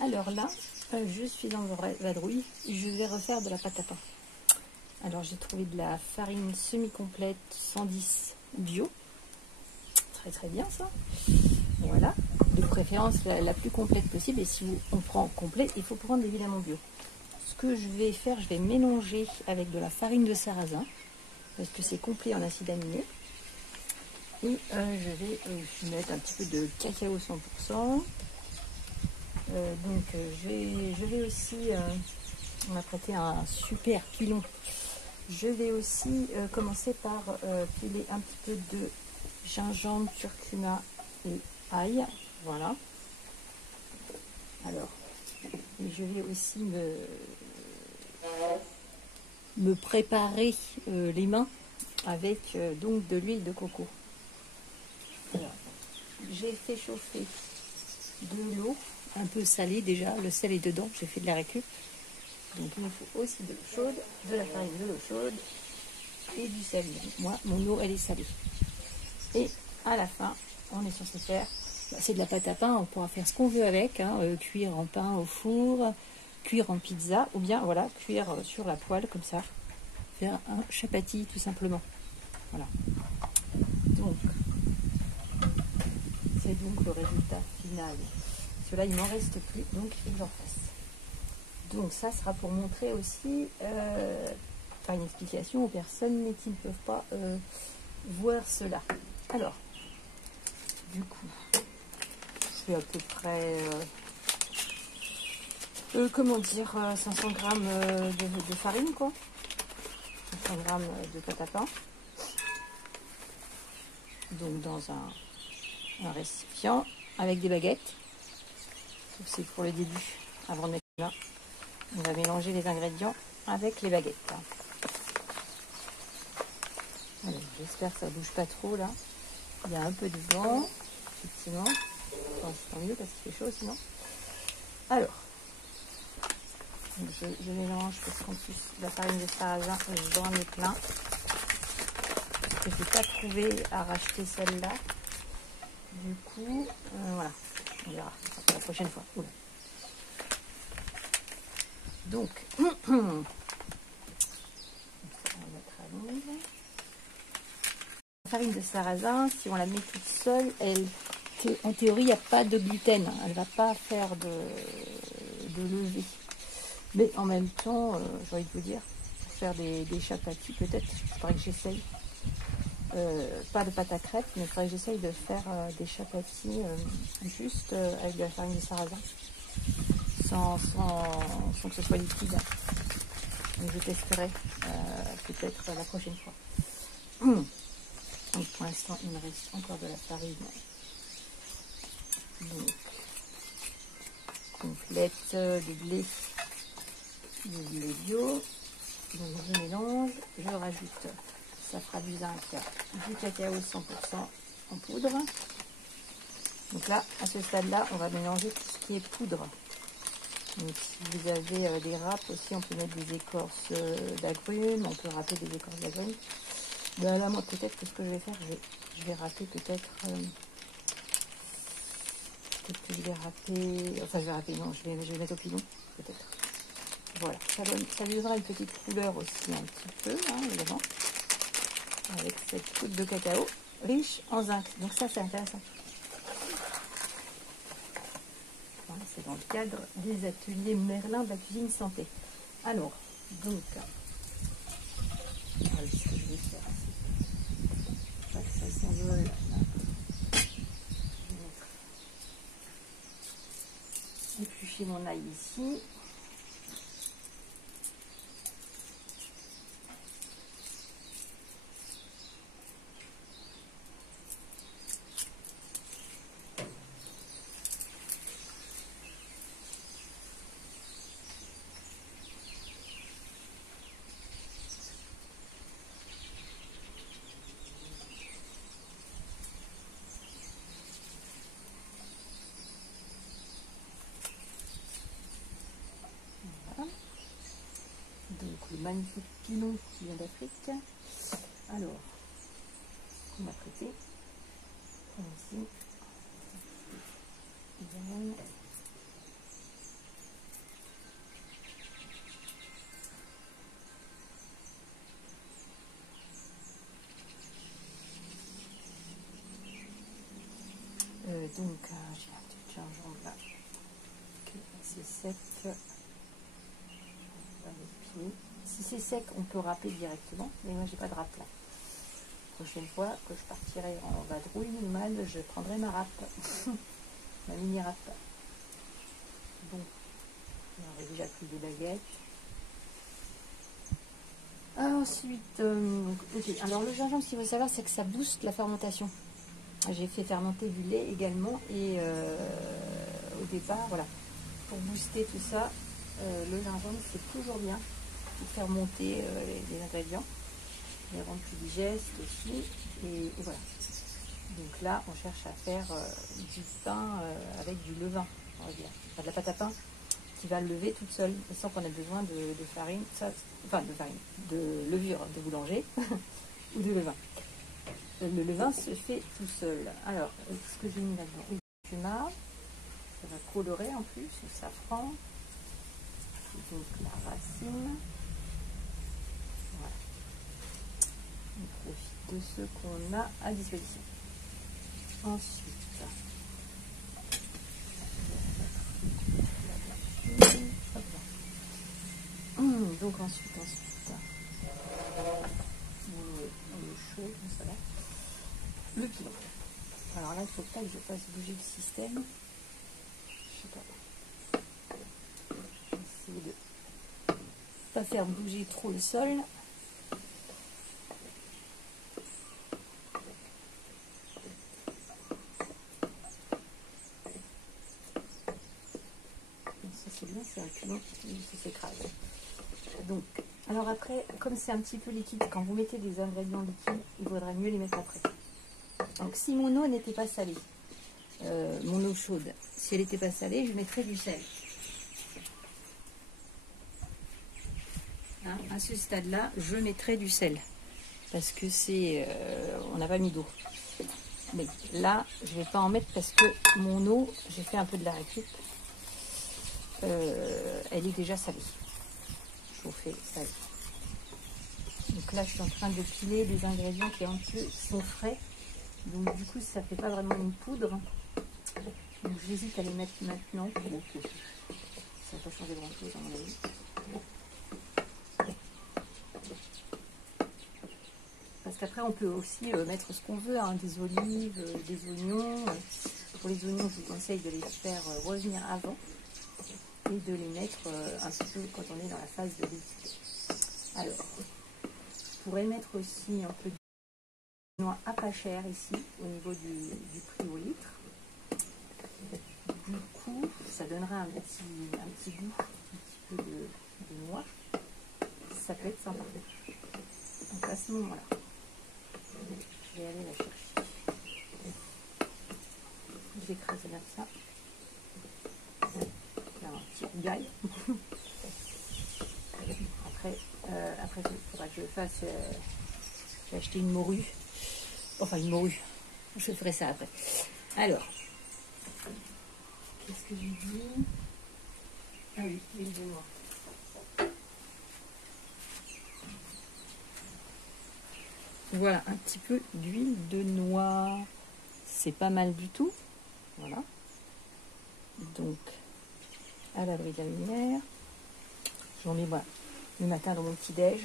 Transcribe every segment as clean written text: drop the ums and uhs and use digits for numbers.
Alors là, je suis dans le vadrouille, je vais refaire de la pâte à pain. Alors j'ai trouvé de la farine semi-complète 110 bio. Très très bien ça. Voilà, de préférence la plus complète possible. Et si on prend complet, il faut prendre évidemment bio. Ce que je vais faire, je vais mélanger avec de la farine de sarrasin, parce que c'est complet en acides aminés. Et je vais mettre un petit peu de cacao 100%. Je vais aussi, on m'a prêté un super pilon. Je vais aussi commencer par piler un petit peu de gingembre, curcuma et ail. Voilà. Alors, je vais aussi me préparer les mains avec donc de l'huile de coco. Alors, j'ai fait chauffer de l'eau un peu salée déjà, le sel est dedans, j'ai fait de la récup. Donc il me faut aussi de l'eau chaude, de la farine, de l'eau chaude et du sel. Moi, mon eau, elle est salée. Et à la fin, on est censé faire, c'est de la pâte à pain, on pourra faire ce qu'on veut avec, hein, cuire en pain au four, cuire en pizza, ou bien voilà, cuire sur la poêle comme ça, faire un chapati tout simplement. Voilà. Donc, c'est donc le résultat final. Cela, il m'en reste plus, donc il faut que j'en fasse. Donc ça sera pour montrer aussi, faire une explication aux personnes qui ne peuvent pas voir cela. Alors, du coup, c'est à peu près, comment dire, 500 grammes de farine, quoi. 500 grammes de pâte à pain. Donc dans un récipient avec des baguettes. C'est pour le début, avant de mettre là. On va mélanger les ingrédients avec les baguettes. J'espère que ça ne bouge pas trop là. Il y a un peu de vent, effectivement. Enfin, c'est tant mieux parce qu'il fait chaud sinon. Alors, je mélange parce qu'en plus la farine de sarrasin, j'en ai plein. Je n'ai pas trouvé à racheter celle-là. Du coup, voilà, on verra la prochaine fois. Oula. Donc, on va mettre à l'ombre. La farine de sarrasin, si on la met toute seule, en théorie, il n'y a pas de gluten. Elle ne va pas faire de levée. Mais en même temps, j'ai envie de vous dire, pour faire des chapatis, peut-être, il faudrait que j'essaye. Pas de pâte à crêpes, mais il faudrait que j'essaye de faire des chapatis juste avec de la farine de sarrasin, sans que ce soit liquide. Donc je testerai peut-être la prochaine fois. Donc pour l'instant, il me reste encore de la farine. Donc, complète de blé bio. Donc je mélange, je rajoute, ça fera du zinc, du cacao 100% en poudre. Donc là, à ce stade-là, on va mélanger tout ce qui est poudre. Donc si vous avez des râpes aussi, on peut mettre des écorces d'agrumes, on peut râper des écorces d'agrumes. Ben là, moi, peut-être que ce que je vais faire, je vais râper peut-être... je vais râper... Enfin, je vais râper, non, je vais mettre au pilon, peut-être. Voilà, ça lui donnera une petite couleur aussi, un petit peu, hein, évidemment. Avec cette poudre de cacao riche en zinc. Donc ça, c'est intéressant. Voilà, c'est dans le cadre des ateliers Merlin de la cuisine santé. Alors, donc... Voilà ce que je vais faire. Pas que ça s'envole. Éplucher mon ail ici. Voilà. Donc le magnifique pilon qui vient d'Afrique. Alors, on va traiter. Ici. sec, si c'est sec, on peut râper directement, mais moi j'ai pas de râpe là. Prochaine fois que je partirai en vadrouille, je prendrai ma râpe, ma mini râpe. Bon, on aurait déjà pris des baguettes. Ensuite, okay. Alors le gingembre, ce qu'il faut savoir, c'est que ça booste la fermentation. J'ai fait fermenter du lait également, et au départ, voilà, pour booster tout ça, le gingembre, c'est toujours bien pour faire monter les ingrédients, les rendre plus digestes aussi, et voilà. Donc là, on cherche à faire du pain avec du levain, on va dire, enfin, de la pâte à pain qui va lever toute seule, sans qu'on ait besoin de farine, de levure de boulanger ou de levain. Le levain se fait tout seul. Alors, ce que j'ai mis là-dedans, oui, du curcuma, ça va colorer en plus, le safran, donc la racine. Voilà. On profite de ce qu'on a à disposition. Ensuite, donc ensuite, le chaud, ça va. Le pilon. Alors là, il ne faut pas que je fasse bouger le système. Je sais pas. Essayer de pas faire bouger trop le sol. Ça c'est bien, c'est un pilon qui s'écrase. Donc, alors après, comme c'est un petit peu liquide, quand vous mettez des ingrédients liquides, il vaudrait mieux les mettre après. Donc si mon eau n'était pas salée, mon eau chaude, si elle n'était pas salée, je mettrais du sel. Hein, à ce stade-là, je mettrais du sel. Parce que c'est... on n'a pas mis d'eau. Mais là, je ne vais pas en mettre parce que mon eau, j'ai fait un peu de la récup, elle est déjà salée. Chauffée, salée. Donc là, je suis en train de piler des ingrédients qui sont frais. Donc du coup, ça ne fait pas vraiment une poudre. Donc j'hésite à les mettre maintenant. Ça va pas changer grand chose à mon avis. Parce qu'après, on peut aussi mettre ce qu'on veut, hein, des olives, des oignons. Pour les oignons, je vous conseille de les faire revenir avant et de les mettre un petit peu quand on est dans la phase de liquide. Alors, je pourrais mettre aussi un peu de noix à pas cher ici, au niveau du prix au litre. Du coup, ça donnera un petit goût, un petit peu de noix. Ça peut être sympa. Donc à ce moment-là, je vais aller la chercher. J'écrase là ça. Là, un petit rougail. Après, il faudra que je le fasse. J'ai acheté une morue. Enfin, une morue. Je ferai ça après. Alors, qu'est-ce que j'ai dit? Ah oui, l'huile de noix. Voilà, un petit peu d'huile de noix. C'est pas mal du tout. Voilà. Donc, à l'abri de la lumière. J'en mets moi le matin dans mon petit-déj.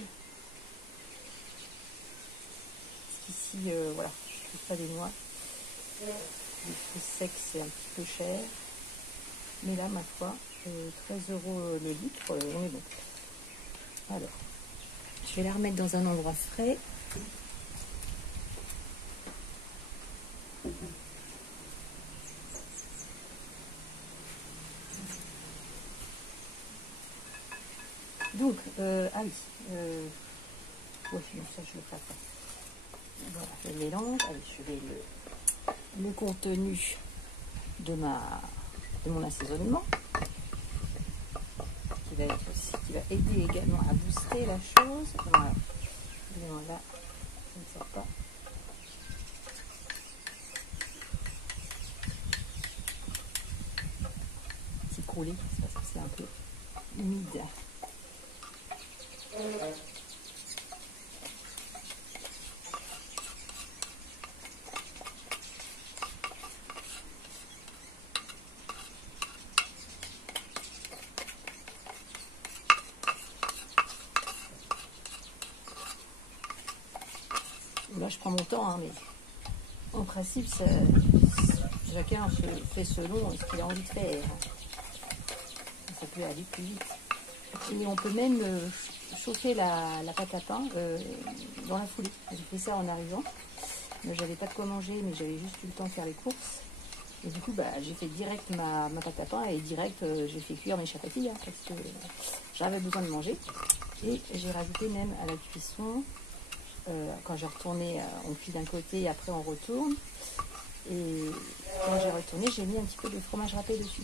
Ici, voilà, je ne fais pas des noix. Les fruits secs, c'est un petit peu cher. Mais là, ma foi, 13 € le litre, on est bon. Alors, je vais la remettre dans un endroit frais. Donc, ah oui, oui, non, ça je le ferai pas. Voilà, je mélange. Allez, je vais le contenu de mon assaisonnement, qui va aider également à booster la chose. Voilà, là, ça ne sort pas. C'est collé, parce que c'est un peu humide. prends mon temps, hein, mais en principe, chacun se fait selon ce qu'il a envie de faire. Ça peut aller plus vite. Et on peut même chauffer la pâte à pain dans la foulée. J'ai fait ça en arrivant. J'avais pas de quoi manger, mais j'avais juste eu le temps de faire les courses. Et du coup, j'ai fait direct ma pâte à pain et direct, j'ai fait cuire mes chapatis hein, parce que j'avais besoin de manger. Et j'ai rajouté même à la cuisson, quand j'ai retourné, on cuit d'un côté et après on retourne. Et quand j'ai retourné, j'ai mis un petit peu de fromage râpé dessus.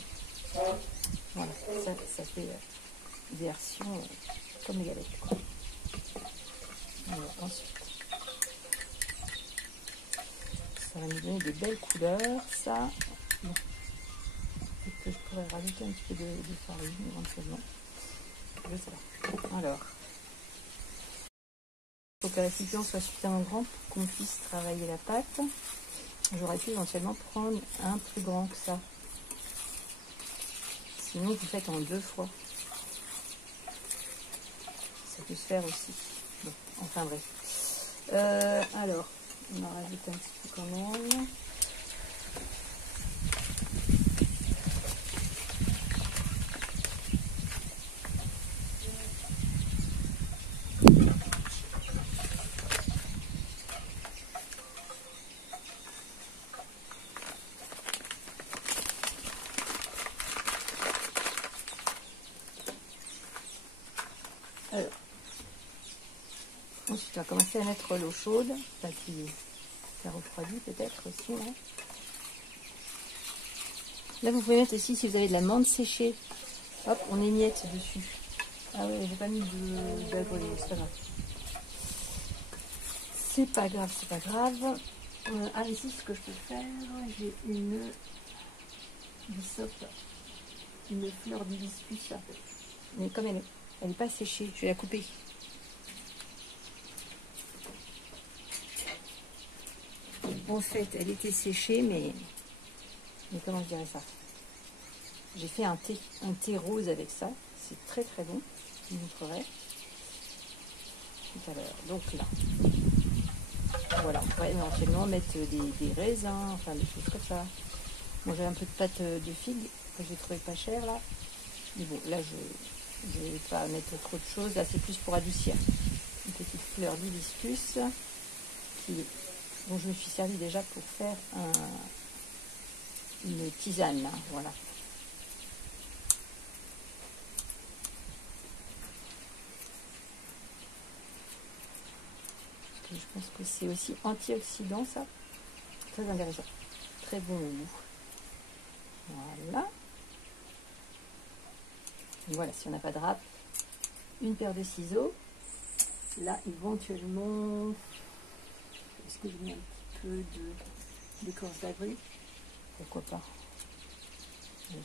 Voilà, ça fait version comme les galettes. Quoi. Alors, ensuite, ça va nous donner de belles couleurs, ça. Bon. Et que je pourrais rajouter un petit peu de farine éventuellement. Je sais pas. Alors, il faut que le récipient soit suffisamment grand pour qu'on puisse travailler la pâte. J'aurais pu éventuellement prendre un plus grand que ça. Sinon, vous faites en 2 fois. Ça peut se faire aussi. Bon, enfin bref. Alors, on en rajoute un petit peu quand même. Alors, ensuite, on va commencer à mettre l'eau chaude, qui a refroidi peut-être aussi. Hein. Là, vous pouvez mettre aussi, si vous avez de la menthe séchée, hop, on émiette dessus. Ah ouais, j'ai pas mis d'agrumes, c'est pas grave. C'est pas grave, c'est pas grave. Ah, ici, ce que je peux faire, j'ai une fleur d'hibiscus là. Mais comme elle n'est pas séchée, je vais la couper. En fait, elle était séchée, mais comment je dirais ça? J'ai fait un thé rose avec ça. C'est très très bon. Je vous montrerai tout à l'heure. Donc là, voilà, on pourrait éventuellement mettre des raisins, enfin des choses comme ça. Bon, j'ai un peu de pâte de figue que j'ai trouvé pas cher là. Mais bon, là je ne vais pas mettre trop de choses. Là, c'est plus pour adoucir. Une petite fleur d'hibiscus dont je me suis servi déjà pour faire une tisane. Là, voilà. Je pense que c'est aussi antioxydant, ça. Très intéressant. Très bon goût. Voilà. Et voilà, si on n'a pas de râpe, une paire de ciseaux. Là, éventuellement, est-ce que je mets un petit peu d'écorce d'agrumes? Pourquoi pas? Oui.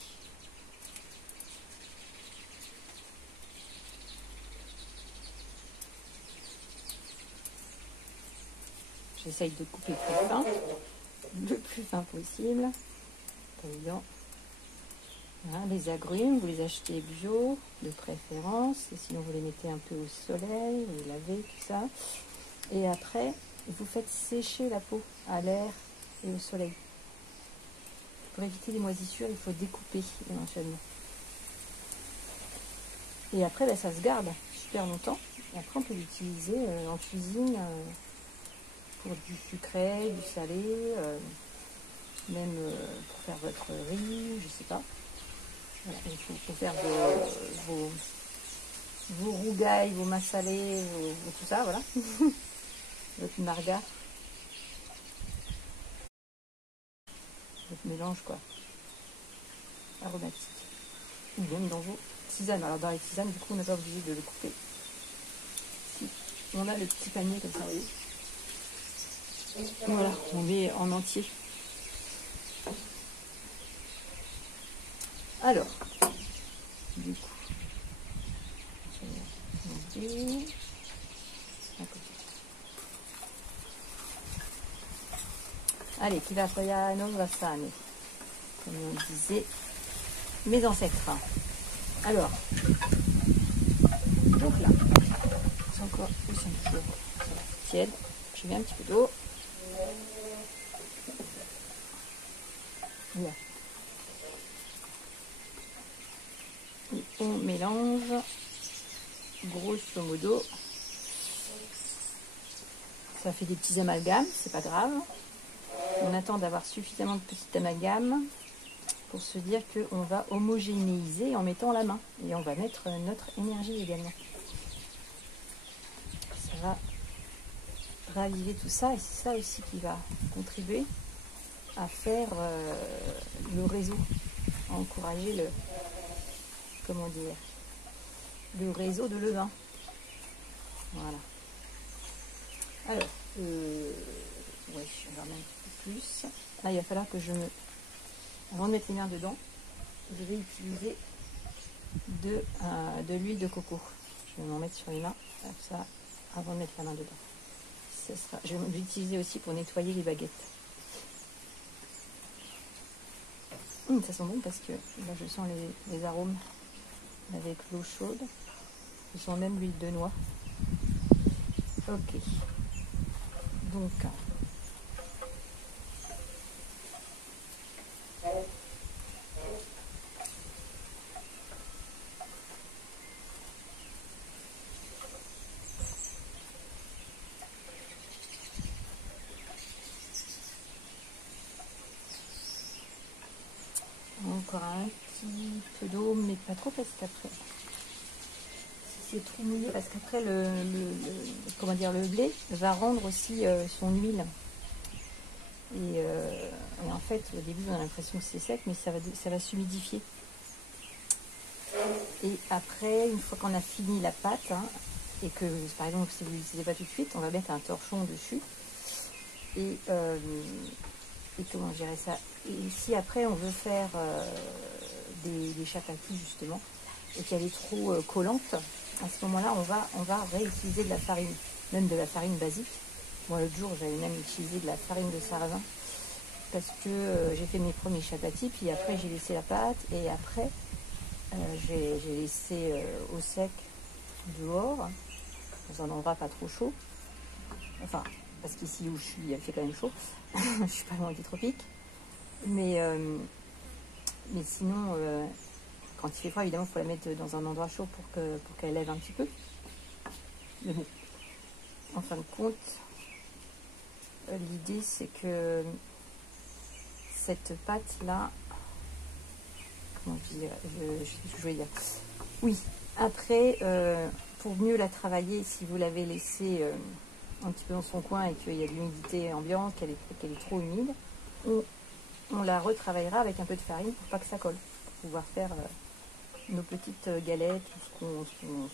J'essaye de couper très fin, le plus fin possible. Voilà, les agrumes, vous les achetez bio, de préférence, et sinon vous les mettez un peu au soleil, vous les lavez, tout ça. Et après, vous faites sécher la peau à l'air et au soleil. Pour éviter les moisissures, il faut découper éventuellement. Et après, ça se garde super longtemps. Et après, on peut l'utiliser en cuisine pour du sucré, du salé, même pour faire votre riz, je sais pas. Voilà, il faut faire vos rougailles, vos massalés, tout ça, voilà. Votre marga. Votre mélange, quoi. Aromatique. Ou même dans vos tisanes. Alors, dans les tisanes, du coup, on n'a pas obligé de le couper. Si on a le petit panier comme ça, vous voyez. Voilà, on met en entier. Alors, du coup, je vais mettre à côté. Allez, chi va poi a non va fame, comme on disait mes ancêtres. Alors, donc là, c'est encore, c'est toujours tiède. Je mets un petit peu d'eau. Voilà. Et on mélange, grosso modo. Ça fait des petits amalgames, c'est pas grave. On attend d'avoir suffisamment de petits amalgames pour se dire qu'on va homogénéiser en mettant la main. Et on va mettre notre énergie également. Ça va raviver tout ça, et c'est ça aussi qui va contribuer à faire le réseau, à encourager le, comment dire, le réseau de levain. Voilà. Alors, ouais, je vais remettre un peu plus. Là, il va falloir que avant de mettre les mains dedans, je vais utiliser de l'huile de coco. Je vais m'en mettre sur les mains, comme ça, avant de mettre la main dedans. Je vais l'utiliser aussi pour nettoyer les baguettes. Ça sent bon parce que là, je sens les arômes avec l'eau chaude. Je sens même l'huile de noix. Ok. Donc, encore un petit peu d'eau, mais pas trop parce qu'après, c'est trop mouillé, parce qu'après le blé va rendre aussi son huile. Et en fait, au début, on a l'impression que c'est sec, mais ça va s'humidifier. Et après, une fois qu'on a fini la pâte, hein, et que, par exemple, si vous ne l'utilisez pas tout de suite, on va mettre un torchon dessus. Et comment je dirais ça? Et si après, on veut faire des chapatis, justement, et qu'elle est trop collante, à ce moment-là, on va réutiliser de la farine, même de la farine basique. Moi, l'autre jour, j'avais même utilisé de la farine de sarrasin parce que j'ai fait mes premiers chapatis, puis après, j'ai laissé la pâte, et après, j'ai laissé au sec dehors, dans un endroit pas trop chaud. Enfin, parce qu'ici où je suis, il fait quand même chaud. Je suis pas loin des tropiques. Mais sinon, quand il fait froid, évidemment, il faut la mettre dans un endroit chaud pour qu'elle lève un petit peu. Mais bon, en fin de compte, l'idée c'est que cette pâte-là, comment je sais ce que je voulais dire. Oui, après, pour mieux la travailler, si vous l'avez laissée un petit peu dans son coin et qu'il y a de l'humidité ambiante, qu'elle est trop humide, on la retravaillera avec un peu de farine pour pas que ça colle, pour pouvoir faire nos petites galettes, ce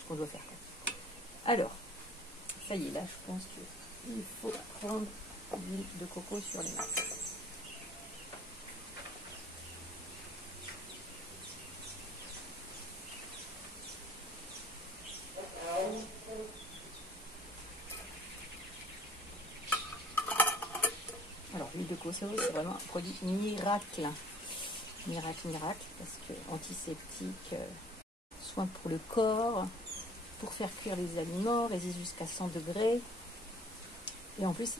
qu'on doit faire. Alors, ça y est, là, je pense qu'il faut prendre l'huile de coco sur les mains. Alors, l'huile de coco, c'est vraiment un produit miracle. Miracle, parce que antiseptique, soin pour le corps, pour faire cuire les aliments, résiste jusqu'à 100 degrés. Et en plus,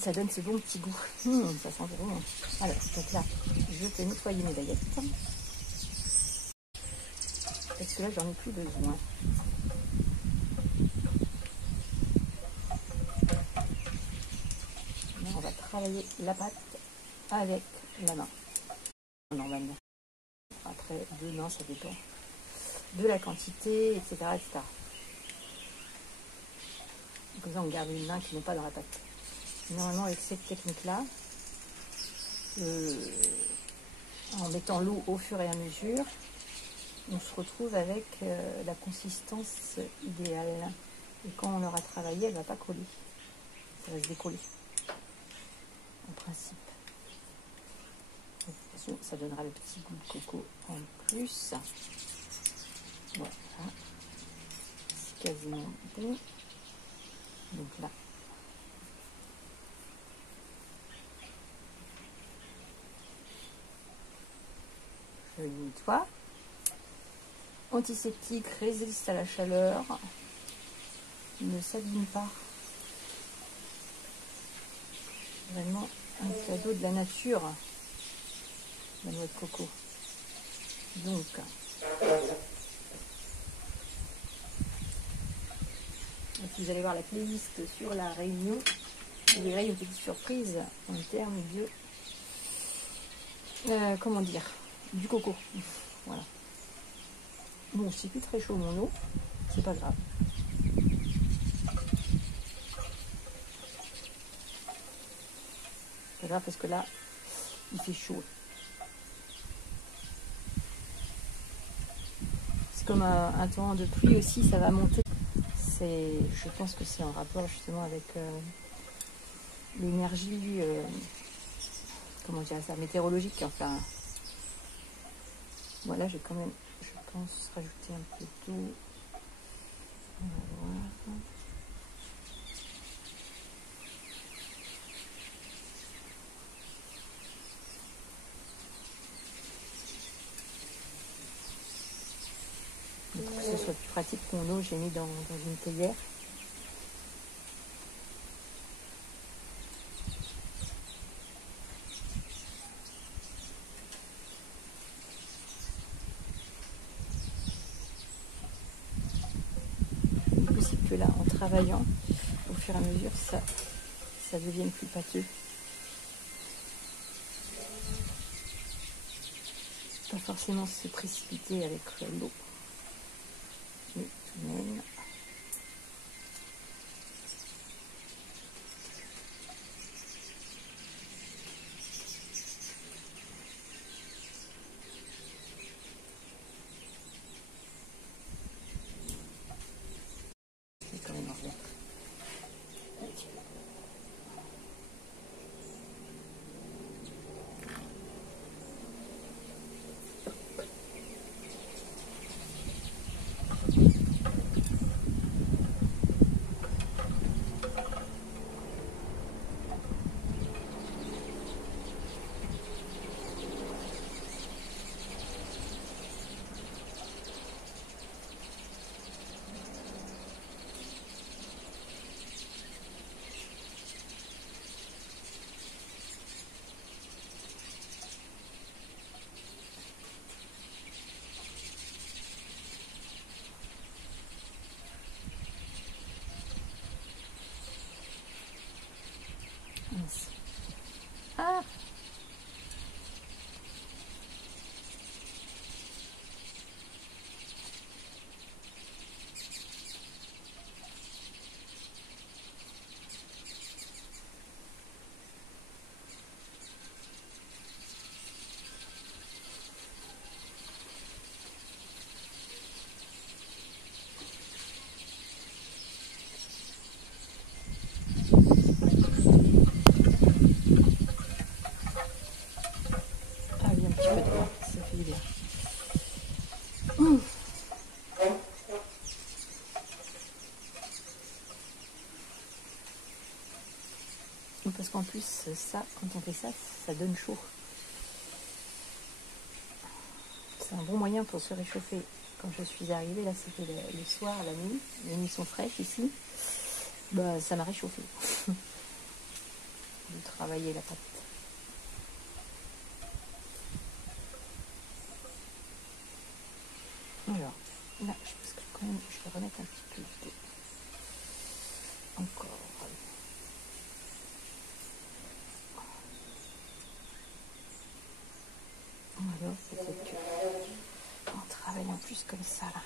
ça donne ce bon petit goût. Ça sent vraiment. Alors, donc là, je peux nettoyer mes baguettes. Parce que là, j'en ai plus besoin. Là, on va travailler la pâte avec la main. Normalement. Après, 2 mains, ça dépend de la quantité, etc. etc. Comme ça, on garde une main qui n'est pas dans la pâte. Normalement, avec cette technique-là, en mettant l'eau au fur et à mesure, on se retrouve avec la consistance idéale. Et quand on l'aura travaillé, elle ne va pas coller. Ça va se décoller, en principe. De toute façon, ça donnera le petit goût de coco en plus. Voilà. C'est quasiment bon. Donc là, je nettoie. Antiseptique, résiste à la chaleur, ne s'abîme pas. Vraiment un cadeau de la nature. la noix de coco. Donc, si vous allez voir la playlist sur la réunion, vous verrez une petite surprise en termes de, comment dire, du coco. Voilà. Bon, c'est plus très chaud mon eau, c'est pas grave. C'est pas grave parce que là, il fait chaud. C'est comme un temps de pluie aussi, ça va monter. Je pense que c'est en rapport justement avec l'énergie, comment dire ça, météorologique. Enfin, voilà, j'ai quand même, je pense, rajouter un peu d'eau. On va voir. Donc, pour que ce soit plus pratique, mon eau, j'ai mis dans une théière. Il est possible que là, en travaillant, au fur et à mesure, ça devienne plus pâteux. Pas forcément se précipiter avec l'eau, mais tout de même. C'est quand même en remettre. Ah, oui, un petit peu de vin, ça fait du bien. Parce qu'en plus, ça, quand on fait ça, ça donne chaud. C'est un bon moyen pour se réchauffer. Quand je suis arrivée, là c'était le soir, la nuit, les nuits sont fraîches ici, bah, ça m'a réchauffé de travailler la pâte. Alors, là, je pense que quand même, je vais remettre un petit peu d'eau. Encore. Alors, peut-être qu'on travaille en plus comme ça, là.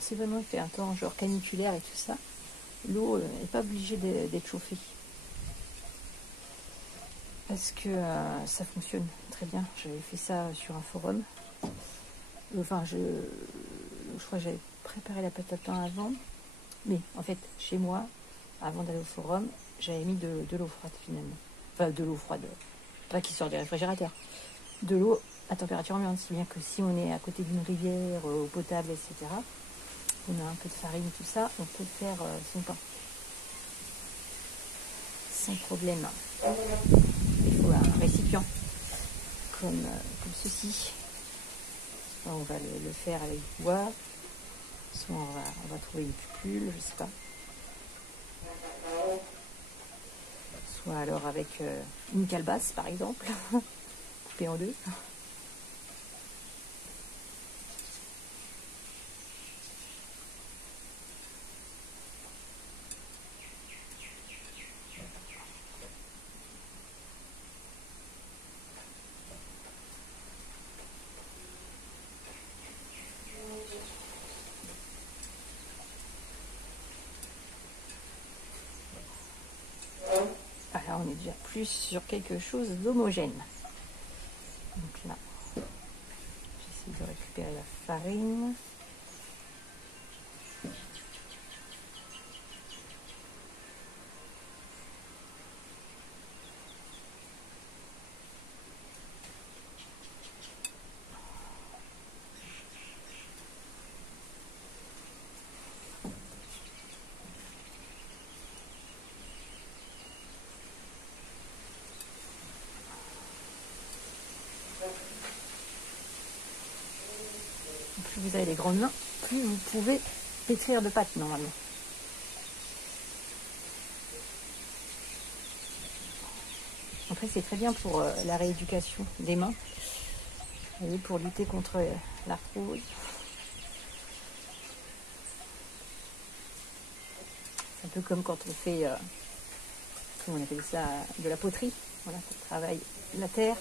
Si vraiment il fait un temps genre caniculaire et tout ça, l'eau n'est pas obligée d'être chauffée. Parce que ça fonctionne très bien. J'avais fait ça sur un forum. Enfin, je crois que j'avais préparé la pâte à pain avant. Mais en fait, chez moi, avant d'aller au forum, j'avais mis de l'eau froide finalement. Enfin, de l'eau froide, pas qui sort des réfrigérateurs. De l'eau à température ambiante. Si bien que si on est à côté d'une rivière, eau potable, etc., on a un peu de farine, tout ça, on peut faire son pain. Sans problème. Il faut un récipient comme ceci. Soit on va le faire avec du bois, soit on va trouver une cupule, je sais pas. Soit alors avec une calebasse par exemple, coupée en deux. Là, on est déjà plus sur quelque chose d'homogène. Donc là, j'essaie de récupérer la farine. Plus vous avez les grandes mains, plus vous pouvez pétrir de pâte normalement. Après, c'est très bien pour la rééducation des mains, et pour lutter contre l'arthrose. C'est un peu comme quand on fait, comment on appelle ça, de la poterie. Voilà, on travaille la terre.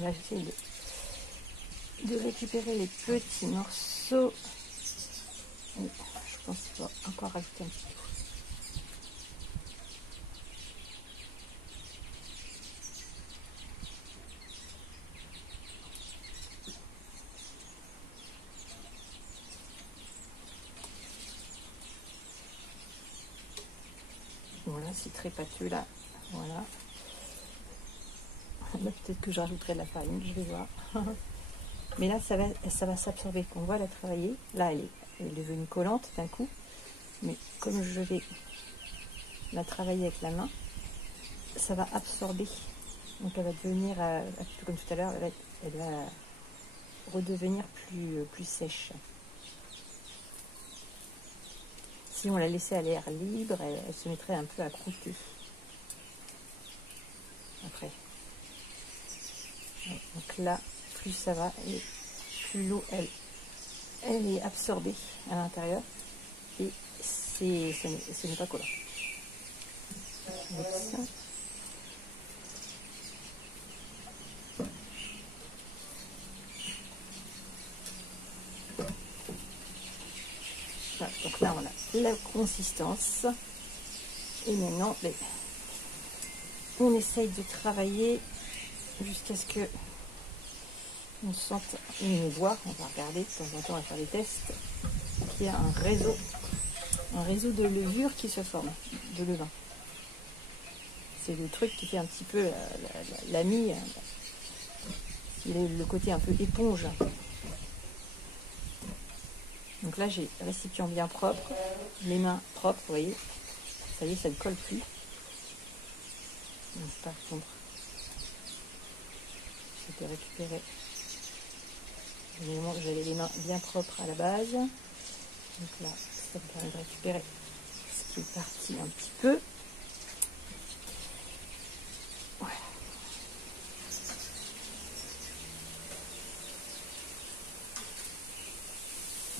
Là, j'essaie de récupérer les petits morceaux. Et je pense qu'il faut encore rajouter un petit peu. Voilà, c'est très pâteux là. Voilà. Là, peut-être que je rajouterai de la farine, je vais voir. Mais là, ça va s'absorber. On va la travailler. Là, elle est devenue collante d'un coup. Mais comme je vais la travailler avec la main, ça va absorber. Donc elle va devenir, comme tout à l'heure, elle va redevenir plus sèche. Si on la laissait à l'air libre, elle se mettrait un peu à croûter. Après. Donc là, plus ça va, et plus l'eau, elle est absorbée à l'intérieur. Et ce n'est pas collant. Avec ça. Voilà, donc là, on a la consistance. Et maintenant, on essaye de travailler jusqu'à ce que on sente une voie. On va regarder, de temps en temps, on va faire des tests. Il y a un réseau de levure qui se forme, de levain. C'est le truc qui fait un petit peu la mie. Il est le côté un peu éponge. Donc là, j'ai le récipient bien propre, les mains propres, vous voyez. Ça y est, ça ne colle plus. Donc, par contre, je vais récupérer. J'avais les mains bien propres à la base. Donc là, ça me permet de récupérer ce qui est parti un petit peu. Voilà.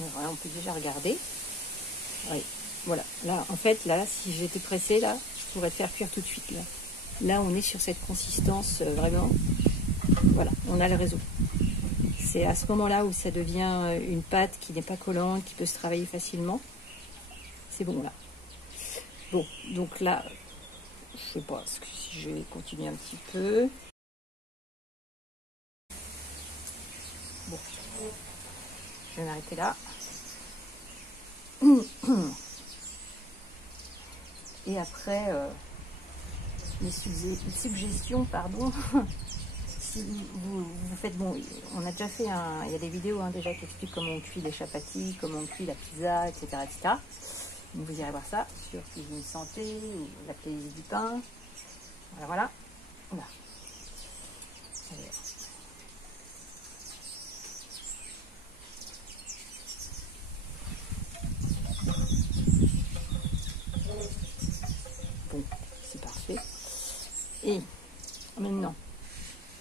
On là, on peut déjà regarder. Oui, voilà. Là, en fait, là, si j'étais pressée, là, je pourrais te faire cuire tout de suite. Là, on est sur cette consistance, vraiment. Voilà, on a le réseau. C'est à ce moment-là où ça devient une pâte qui n'est pas collante, qui peut se travailler facilement. C'est bon, là. Bon, donc là, je sais pas si je vais continuer un petit peu. Bon, je vais m'arrêter là. Et après, les suggestions, pardon. Si vous faites, bon, on a déjà fait, il y a des vidéos déjà qui expliquent comment on cuit les chapatis, comment on cuit la pizza, etc. etc. Donc vous irez voir ça sur Cuisine Santé ou la playlist du pain. Voilà, voilà. Voilà. Alors. Bon, c'est parfait. Et maintenant,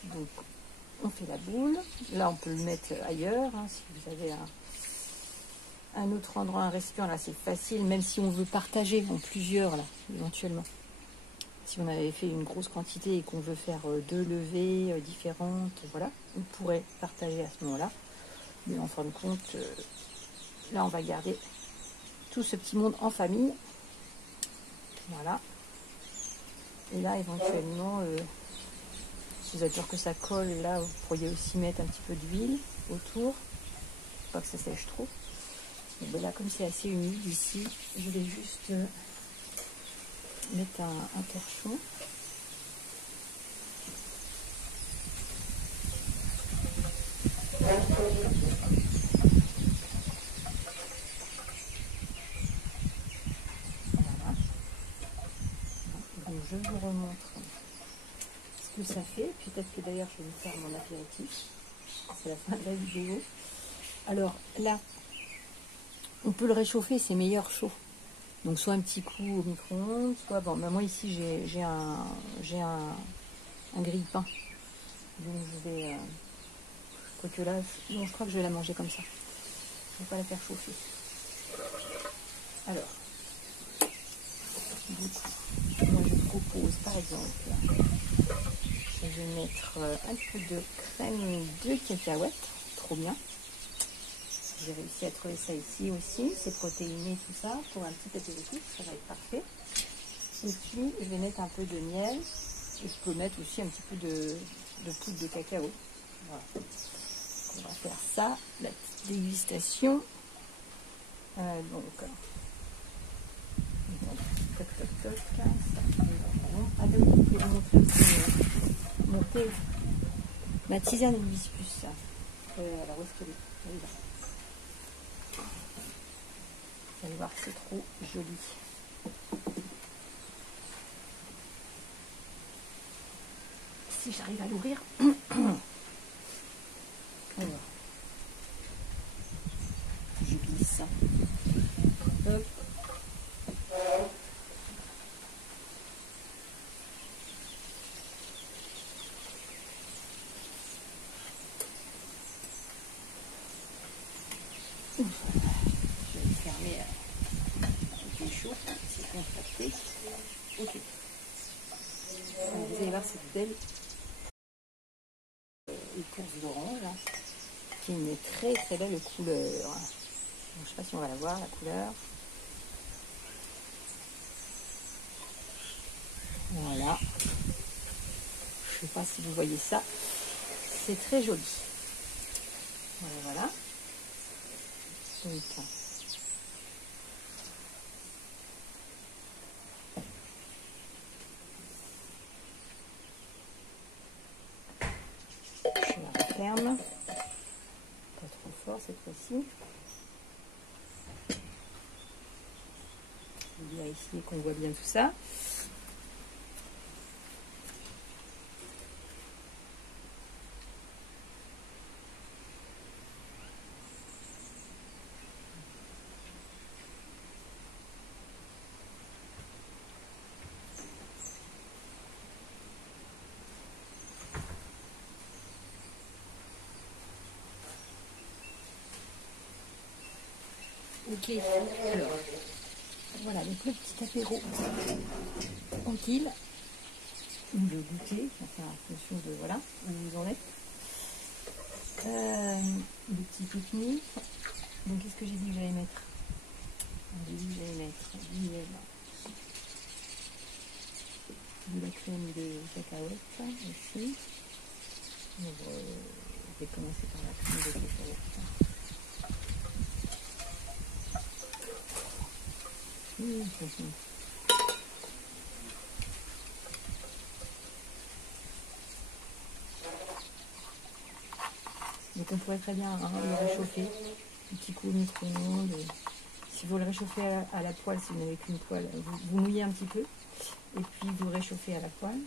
donc, on fait la boule. Là, on peut le mettre ailleurs, hein, si vous avez un autre endroit, un récipient, là, c'est facile, même si on veut partager en plusieurs, là, éventuellement. Si on avait fait une grosse quantité et qu'on veut faire 2 levées différentes, voilà, on pourrait partager à ce moment-là. Mais en fin de compte, là, on va garder tout ce petit monde en famille. Voilà. Et là, éventuellement, si vous êtes sûr que ça colle, là, vous pourriez aussi mettre un petit peu d'huile autour, pour pas que ça sèche trop. Mais là, comme c'est assez humide ici, je vais juste mettre un torchon. Voilà. Donc je vous remontre ce que ça fait. Peut-être que d'ailleurs je vais vous faire mon apéritif. C'est la fin de la vidéo. Alors là, on peut le réchauffer, c'est meilleur chaud. Donc soit un petit coup au micro-ondes, soit bon. Ben moi ici j'ai un grille-pain. Donc je vais quoique là, non, je crois que je vais la manger comme ça. Je ne vais pas la faire chauffer. Alors, du coup, moi je propose par exemple, je vais mettre un peu de crème de cacahuète, trop bien. J'ai réussi à trouver ça ici aussi, c'est protéiné tout ça, pour un petit apéritif, ça va être parfait. Et puis je vais mettre un peu de miel, et je peux mettre aussi un petit peu de poudre de cacao. Voilà. On va faire ça, la petite dégustation. Donc, toc toc toc. Ah oui, je vais vous montrer aussi mon thé, ma tisane d'hibiscus. Alors où est-ce qu'elle est? Elle est là. Vous allez voir, c'est trop joli. Si j'arrive à l'ouvrir. Alors, je glisse. Hop. Je vais le fermer avec une chaud, c'est contracté. Ok. Alors, vous allez voir cette belle écorce d'orange, qui est une très très belle couleur. Donc, je ne sais pas si on va la voir, la couleur. Voilà. Je ne sais pas si vous voyez ça. C'est très joli. Voilà. Donc, je la referme. Pas trop fort cette fois-ci. Je vais vérifier qu'on voit bien tout ça. Ok, alors, voilà, donc le petit apéro tranquille, ou le goûter, enfin en fonction de, voilà, où vous en êtes. Le petit pique-nique. Donc qu'est-ce que j'ai dit que j'allais mettre? J'ai dit que j'allais mettre du miel, de la crème de cacahuète aussi. Donc, je vais commencer par la crème de cacahuète. Donc on pourrait très bien le réchauffer, un petit coup au micro-ondes. Si vous le réchauffez à la poêle, si vous n'avez qu'une poêle, vous mouillez un petit peu et puis vous réchauffez à la poêle.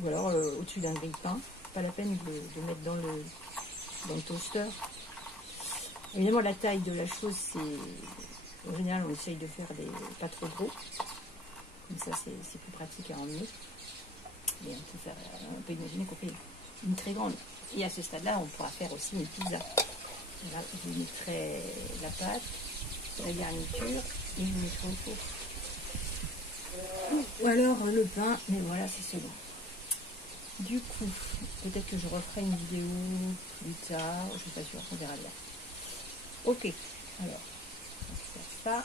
Ou alors au-dessus d'un grille-pain. Pas la peine de mettre dans le toaster. Évidemment, la taille de la chose, c'est... En général, on essaye de faire des pas trop gros. Comme ça, c'est plus pratique à emmener. Mais on peut imaginer qu'on fait une très grande. Et à ce stade-là, on pourra faire aussi une pizza. Là, je mettrai la pâte, la garniture et je mettrai au four. Ou alors le pain, mais voilà, c'est selon. Du coup, peut-être que je referai une vidéo plus tard, je suis pas sûre, on verra bien. Ok, alors, on va faire ça.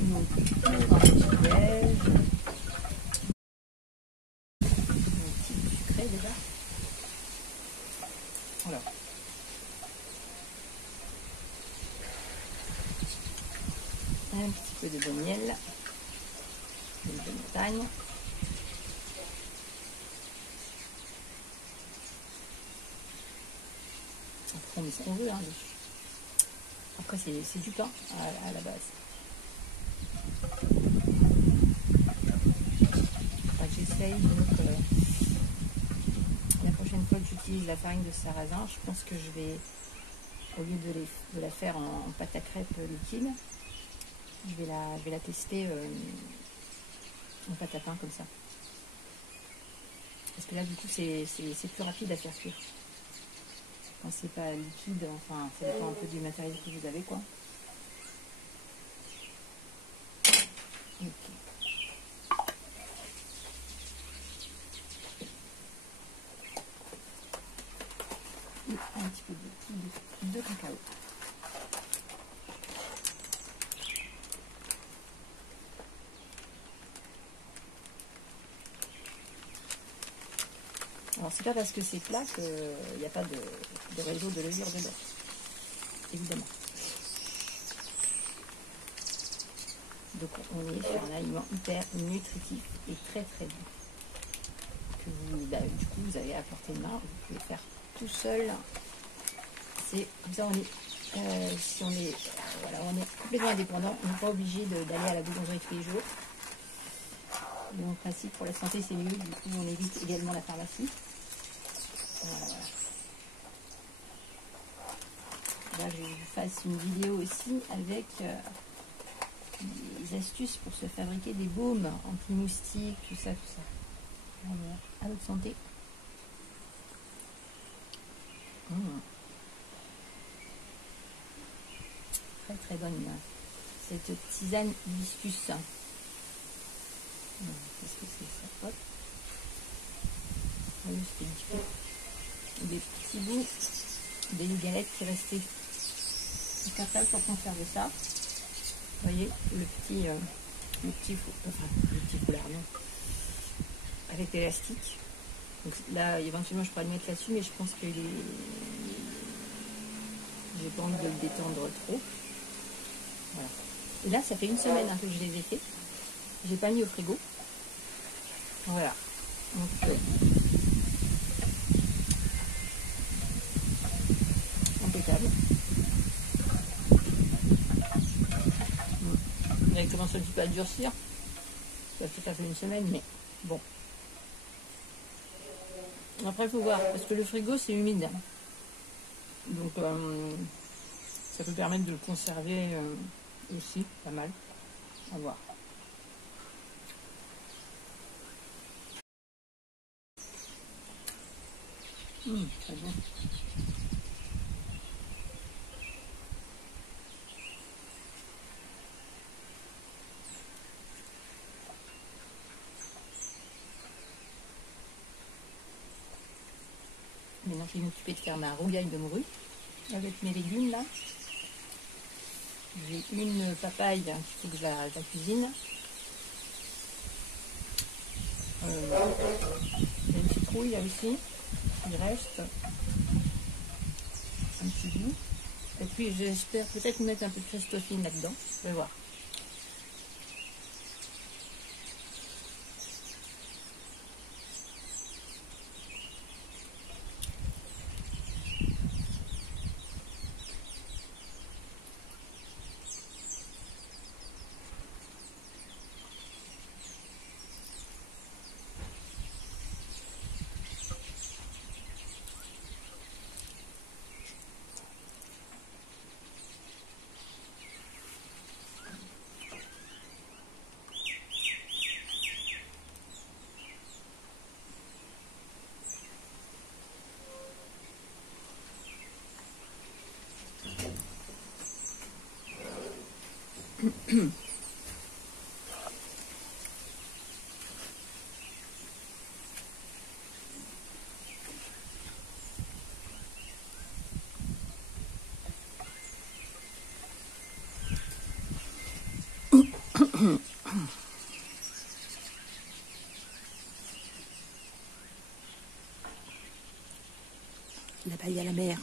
Donc, pour un petit déj, un petit sucré déjà. Voilà. Un petit peu de miel, de montagne. Après, on met ce qu'on veut, hein, dessus. Après, c'est du pain à la base. J'essaye donc la prochaine fois que j'utilise la farine de sarrasin, je pense que je vais, au lieu de la faire en pâte à crêpes liquide, je vais la tester en pâte à pain comme ça. Parce que là, du coup, c'est plus rapide à faire cuire. Quand c'est pas liquide, enfin, ça dépend un peu du matériel que vous avez, quoi. Okay. Et un petit peu de cacao. Alors, c'est pas parce que c'est plat qu'il n'y a pas de réseau de levure dedans, évidemment. Donc, on est sur un aliment hyper nutritif et très très bon. Que vous, du coup, vous avez à portée de main, vous pouvez faire tout seul. C'est comme ça, si on est, voilà, on est complètement indépendant, on n'est pas obligé d'aller à la boulangerie tous les jours. En principe, pour la santé, c'est mieux. Du coup, on évite également la pharmacie. Voilà. Là, je vous fasse une vidéo aussi avec des astuces pour se fabriquer des baumes anti-moustiques, tout ça, tout ça. Voilà. À votre santé. Très très bonne cette tisane hibiscus. Qu'est-ce que c'est ça? Hop. Voyez, c'était un petit peu des petits bouts, des galettes qui restaient. C'est capable pour conserver ça. Vous voyez, le petit foulard, non, avec l'élastique. Donc là, éventuellement, je pourrais le mettre là-dessus, mais je pense que j'ai pas envie de le détendre trop. Voilà. Et là, ça fait une semaine que je les ai fait. J'ai pas mis au frigo. Voilà. Donc, impeccable. Il commence un petit peu à durcir. Ça fait une semaine, mais bon. Après, il faut voir, parce que le frigo, c'est humide. Donc, ça peut permettre de le conserver aussi, pas mal. À voir. Très bon. Maintenant, je vais m'occuper de faire ma rougaille de morue avec mes légumes là. J'ai une papaye qu'il faut que je la cuisine. Il y a une citrouille là aussi. Il reste un petit bout. Et puis j'espère peut-être mettre un peu de crestofine là-dedans. Je vais voir. La paille à la mer.